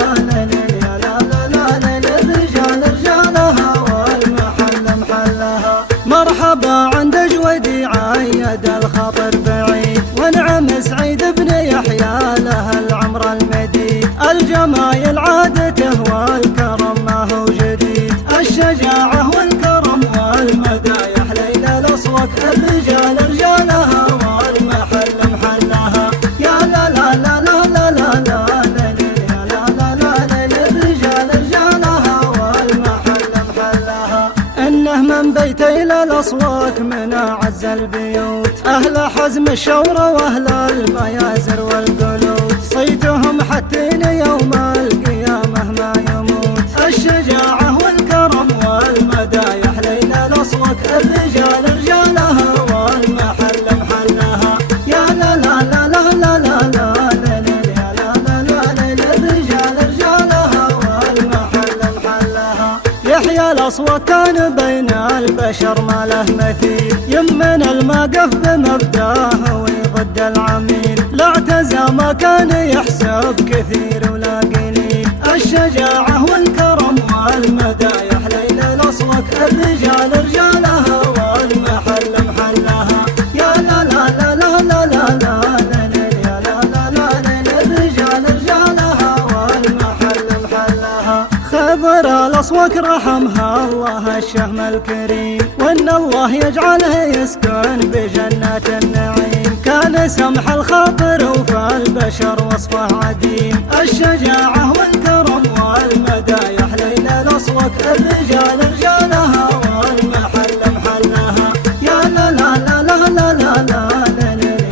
يا لا لا لا لا، الرجال رجالها والمحل محلها. مرحبا عند جودي عيد الخطر بعيد، ونعم سعيد بن يحيى له العمر المديد. الجمايل عادته والكرم ما هو جديد، الشجاعة والكرم والمدايح ليل الأصوات، الرجال رجالها والمحل محلها. يا لا لا لا لا لا لا لا يا لا لا لا لا، الرجال رجالها والمحل محلها. إنه من بيت إلى الأصوات من أعز البيوت، أهل حزم الشورى وأهل الميازر والقلوت، صيتهم حتين يوم القيامة ما يموت. الشجاعة والكرم والمدايح ليل الأصوات، الرجال رجالها والمحل محلها. يا لا لا لا لا لا لا لا يا لا لا لا لا، الرجال رجالها والمحل محلها. يحيى الأصوات كان بين البشر ما له مثيل، يمن المقف بمبداه ويضد العميل، لا اعتزى ما كان يحسب كثير ولا قليل. الشجاعة والكرم والمدايح ليل الأصوات، الرجال رجالها والمحل محلها. يا لا لا لا لا لا لا لا يا لا لا لا، الرجال رجالها والمحل محلها. خبر الأصوات رحمها الله الشهم الكريم، وإن الله يجعله يسكن بجنات النعيم. كان سمح الخاطر وفي البشر وصفه عديم، الشجاعة والكرم والمدايح ليل الأصوات، الرجال رجالها والمحل محلها. يا لا لا لا لا لا لا لا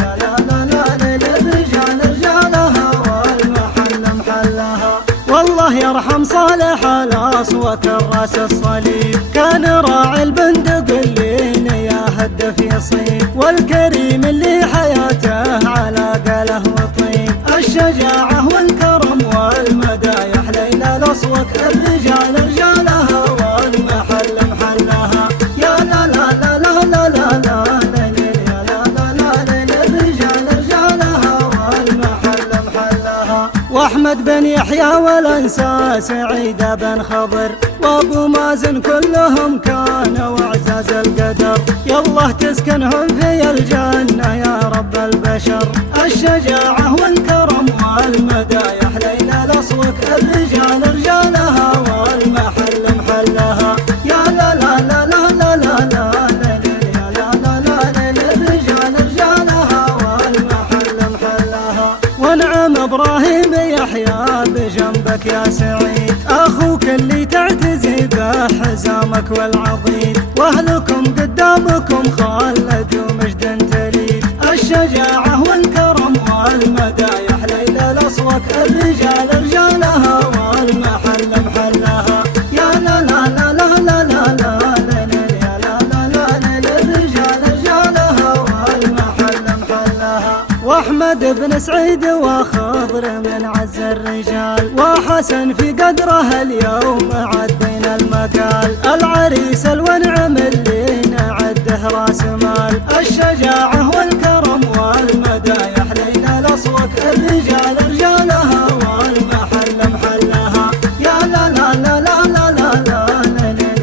يا لا لا لا لا، الرجال رجالها والمحل محلها. والله يرحم صالح الأصوات الراس الصليب، كان راعي البندق اللي يا هدف يصيب، والكريم اللي حياته على قاله وطيب. الشجاعة والكرم والمدايح ليل الأصوات، الرجال رجالها والمحل محلها. يا لا لا لا لا لا لا لا يا لا لا لا، الرجال رجالها والمحل محلها. واحمد بن يحيى والانسى سعيد بن خضر، وابو مازن كلهم كانوا اعزاز القدر. يالله تسكنهم في الجنة يا رب البشر. الشجاعة والكرم والمدايح ليل الأصوات، الرجال رجالها والمحل محلها. يا لا لا لا لا لا لا يا لا لا لا، الرجال رجالها والمحل محلها. ونعم ابراهيم يحيى بجنبك يا سعيد، اخوك اللي تعتزي بحزامك والعضيد، واهلكم قدامكم خالد ومجد تليد. الشجاعة والكرم والمدايح ليل الأصوات، الرجال رجالها والمحل محلها. يا لا لا لا لا لا لا يا لا لا لا، الرجال رجالها والمحل محلها. واحمد بن سعيد وخضر من عز الرجال، وحسن في قدره اليوم عدينا المقال. العريس الونعم اللي نعده راس مال، الشجاعة والكرم والمدايح ليل الأصوات، الرجال رجالها والمحل محلها. يا لا لا لا لا لا لا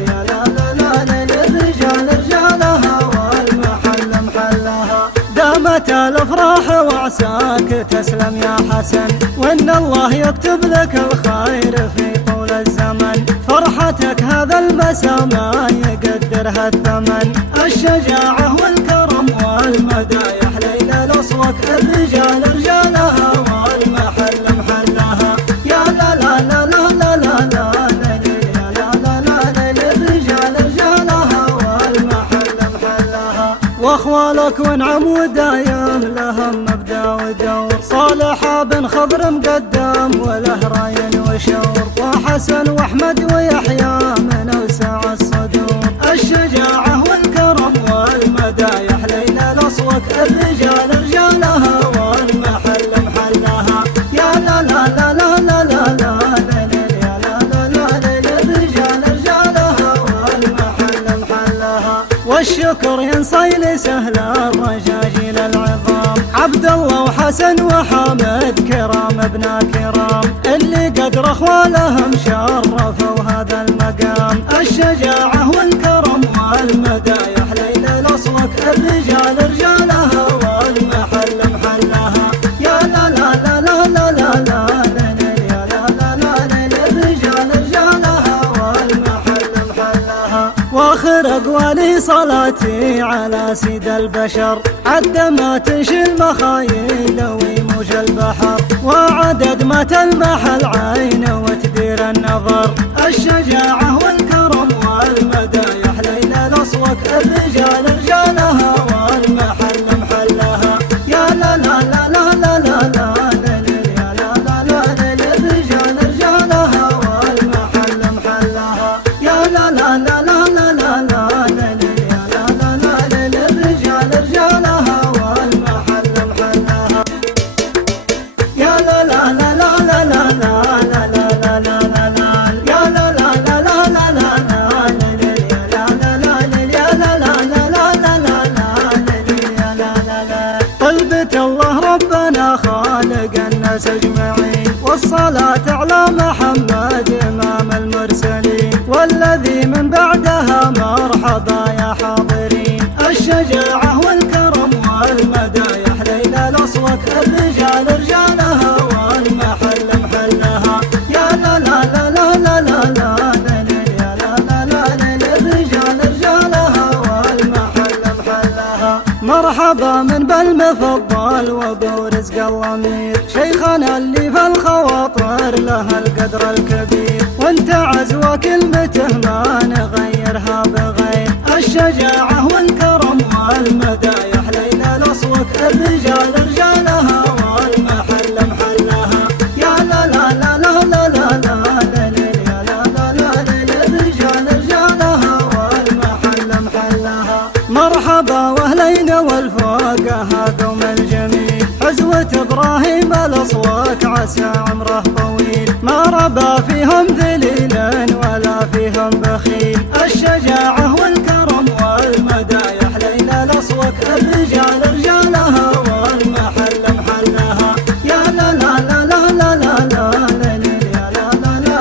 يا لا لا لا، الرجال رجالها والمحل محلها. دامت الافراح وعساك تسلم يا حسن، وان الله يكتب لك الخير في طول الزمن. فرحتك هذا المساء ما يقدرها الثمن. الشجاعة والكرم والمدايح ليل الأصوات، الرجال رجالها والمحل محلها. يا لا لا لا لا لا لا يا لا لا لا، الرجال رجالها والمحل محلها. واخوالك ونعم ودايم لهم مبدا ودور، صالح بن خضر مقدم وله راي وشور، وحسن واحمد ويحيى من اوسع الصدور. الشجاعة والكرم والمدايح ليل الأصوات، الشكر ينصيل سهل الرجاجيل العظام، عبد الله وحسن وحامد كرام ابن كرام، اللي قدر اخوالهم شرفوا هذا المقام. الشجاعة والكرم والمدايح ليل الاصوك، الرجال رجالها والمحل محلها. يا لا لا لا لا لا لا لا يا لا لا لا الرجال رجالها والمحل محلها. واخر اقوالي صلاتي على سيد البشر، عد ما تنشي المخايل ويموج البحر، وعدد ما تلمح العين وتدير النظر. الشجاعة والكرم والمدايح ليل الاصوك، الرجال رجالها والمحل محلها. يا لا لا لا لا لا لا لا يا لا لا لا الرجال رجالها والمحل محلها. يا لا لا لا لا لا لا لا يا لا لا لا الرجال رجالها والمحل محلها. يا لا لا لا لا لا لا لا لا لا لا لا يا لا لا لا لا لا لا لا. طلبت الله ربنا خالق الناس اجمعين، والصلاة على محمد امام المرسلين، والذي من بعدها مرحبا يا حاضرين. الشجاعة والكرم والمدايح ليل الاصوك، الرجال رجالها والمحل محلها. يا لا لا لا لا لا لا يا لا لا لا الرجال رجالها والمحل محلها. مرحبا من بالمفضل وابو رزق الضمير، شيخنا اللي في الخواطر له القدر الكبير، وانت عزوة كلمته ما نغيرها بغير. الشجاعة والكرم والمدايح ليل الاصوك، الرجال رجالها والمحل محلها. يا لا لا لا لا لا لا يا لا لا لا الرجال رجالها والمحل محلها. مرحبا واهلين والفوق هذوم الجميل، عزوة ابراهيم الاصوات عسى عمره طويل، ما ربى فيهم ذليل ولا فيهم بخيل. الشجاعة والكرم والمدايح ليل الاصوات، الرجال رجالها والمحل محلها. يا لا لا لا لا لا لا يا لا لا لا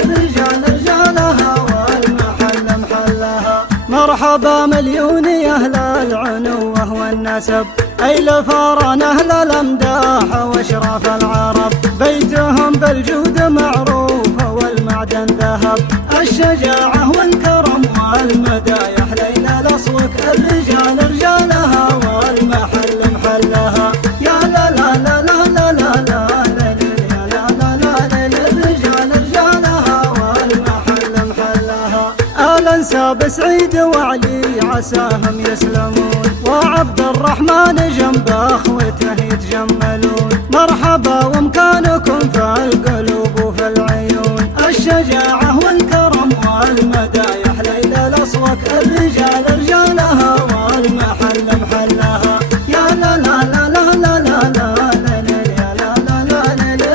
الرجال رجالها والمحل محلها. مرحبا مليون يا اهل العنوه والنسب، اي لفارن اهل الامداح واشراف العرب، بيتهم بالجود معروف والمعدن ذهب. الشجاعة والكرم والمدايح ليل الاصوك، الرجال رجالها والمحل محلها. يا لا لا لا لا لا لا يا لا لا لا الرجال رجالها والمحل محلها. الانساب سعيد وعلي عساهم يسلمون، وعبد الرحمن جنب اخوته يتجملون. مرحبا ومكانكم في القلوب وفي العيون. الشجاعة والكرم والمدايح ليل الاصوك، الرجال رجالها والمحل محلها. يا لا لا لا لا لا لا يا لا لا لا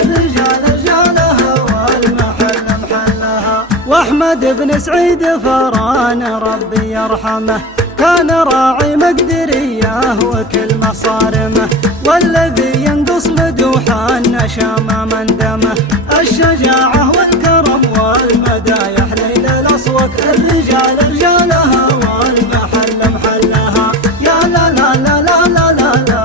الرجال رجالها والمحل محلها. واحمد بن سعيد فران ربي يرحمه، كان راعي مقدريه وكلمة صارمه، والذي ينقص مدوحا نشام من دمه. الشجاعة والكرم والمدايح ليل الاصوك، الرجال رجالها والمحل محلها. يا لا لا لا لا لا لا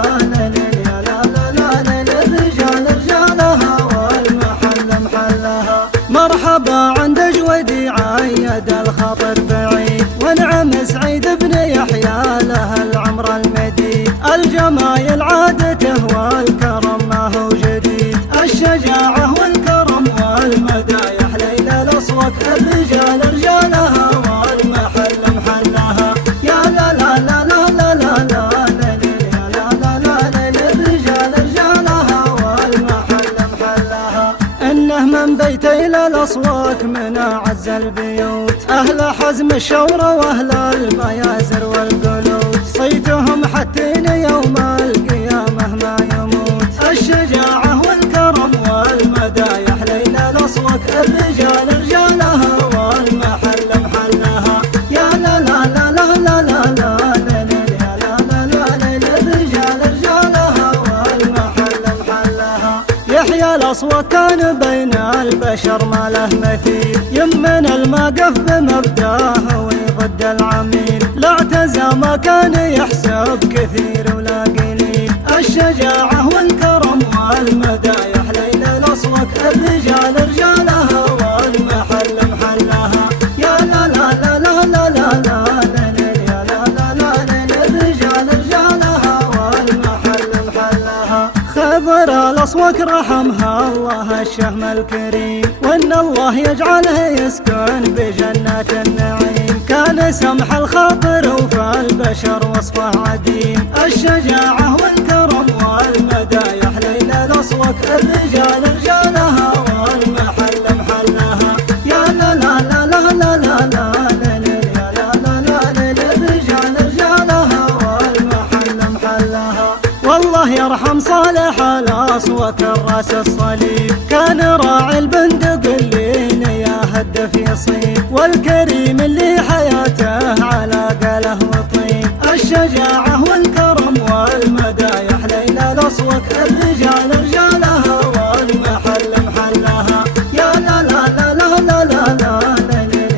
يا لا لا لا الرجال رجالها والمحل محلها. مرحبا عند جودي عيد الخطر بعيد، ونعم سعيد بن يحيى له العمر المديد. الجمايل عادته والكرم ما هو جديد. الشجاعة والكرم والمدايح ليل الاصوك، الرجال رجالها والمحل محلها. يا لا لا لا لا لا لا يا لا لا لا الرجال رجالها والمحل محلها. انه من بيت الى الاصواك من اعز البيوت، اهل حزم الشورى واهل الميازر والقلوب، صيتهم حتين يوم القيامة ما يموت. الشجاعة والكرم والمدايح ليل الاصوك، الرجال رجالها والمحل محلها. يا لا لا لا لا لا لا أصلك كان بين البشر ما له مثيل، يمن المقف بمبداه ويضد العميل، لا اعتزى ما كان يحسب كثير ولا قليل، الشجاعة والكرم والمدايح ليل الأصلك، الرجال رجالها والمحل محلها، يا لا لا لا لا لا لا لا يا لا لا لا الرجال رجالها والمحل محلها. خبر الأصوك رحمها الله الشهم الكريم، وإن الله يجعله يسكن بجنات النعيم، كان سمح الخاطر وفي البشر وصفه عديم، الشجاعة والكرم والمدايح ليل الأصوك، الرجال رجالها والمحل محلها، يا لا لا لا لا لا لا لا يا لا لا لا الرجال رجالها والمحل محلها. والله يرحم صالح الأصوك الراس الصليب، كان راعي البندق اللي يا هدف يصيب، والكريم اللي حياته على قاله وطيب، الشجاعة والكرم والمدايح ليل الأصوك، الرجال رجالها والمحل محلها، يا لا لا لا لا لا لا لا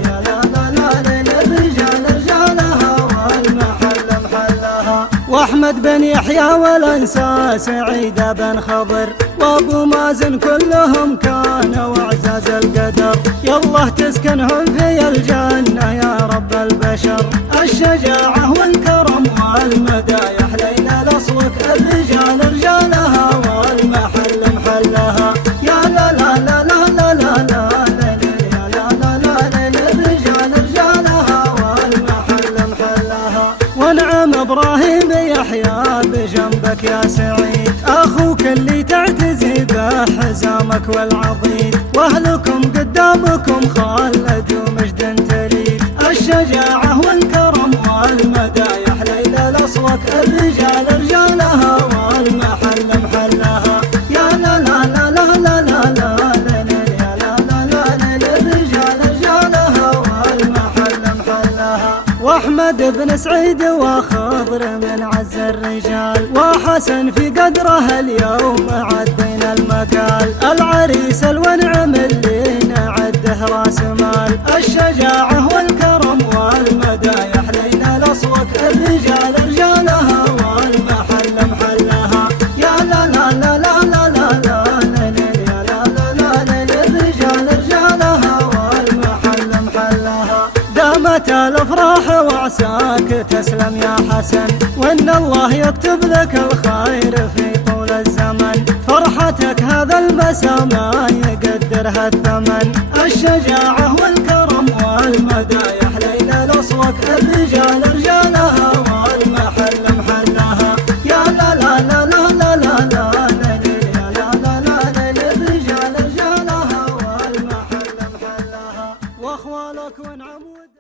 يا لا لا لا الرجال رجالها والمحل محلها. وأحمد بن يحيى والأنسى سعيد بن خضر وأبو مازن كلهم كانوا أعزاز القدر، يالله تسكنهم في الجنة يا رب البشر، الشجاعة والكرم والمدايح ليل الأصوك، الرجال رجالها والمحل محلها، يا لا لا لا لا لا لا لا يا لا لا لا الرجال رجالها والمحل محلها. ونعم إبراهيم يحيى بجنبك يا سعيد، أخوك اللي تعتزي بحزامك والعضيد، وأهلكم قدامكم خالد ومجد تريد، الشجاعة والكرم والمدايح ليل الأصوك، الرجال رجالها والمحل محلها، يا لا لا لا لا لا لا لا يا لا لا لا الرجال رجالها والمحل محلها. وأحمد بن سعيد وخضر من عز الرجال، وحسن في قدره اليوم عدينا المقال، العريس الونعم اللي نعده راس مال، الشجاعة والكرم والمدايح ليل الأصوك، الرجال رجالها والمحل محلها، يا لا لا لا لا لا لا لا يا لا لا لا الرجال رجالها والمحل محلها. دامت الأفراح وعساك تسلم يا حسن، وإن الله يكتب لك الخير في طول الزمن، فرحتك هذا المساء ما يقدرها الثمن، الشجاعة والكرم والمدايح ليل الأصوك، الرجال